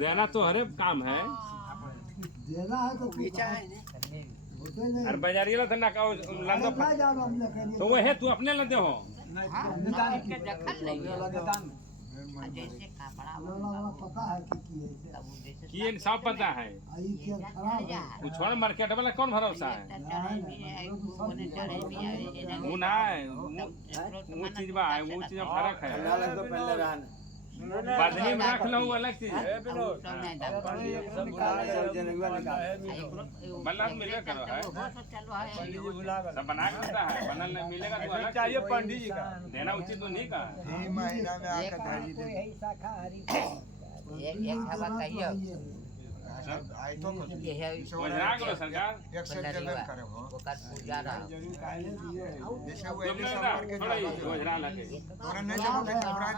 देना तो हर एक काम है, देना है तो पीछा है अरे बाजारी ला धंधा का लंदो तो वो है, तू अपने लंदे हो जैसे कपड़ा पता है कि ये सब पता है। वो छोड़ मार्केट वाला कौन भरोसा है, वो ना है, वो चीज बा है, वो चीज में फर्क है। बादनी में रख लो अलग चीज है, बनना तो मिलेगा करो है, सब बना के देता है, बनना नहीं मिलेगा तो अलग चाहिए। पंडित जी का देना उचित तो नहीं का, महीना में आकर धारी दे एक हवा कहियो आई तो वजरा करो सरकार एक सेट देबे करे हो ओकर पूजा रहा जैसे वो थोड़ा वजरा लगे तोरा नहीं जब घबरा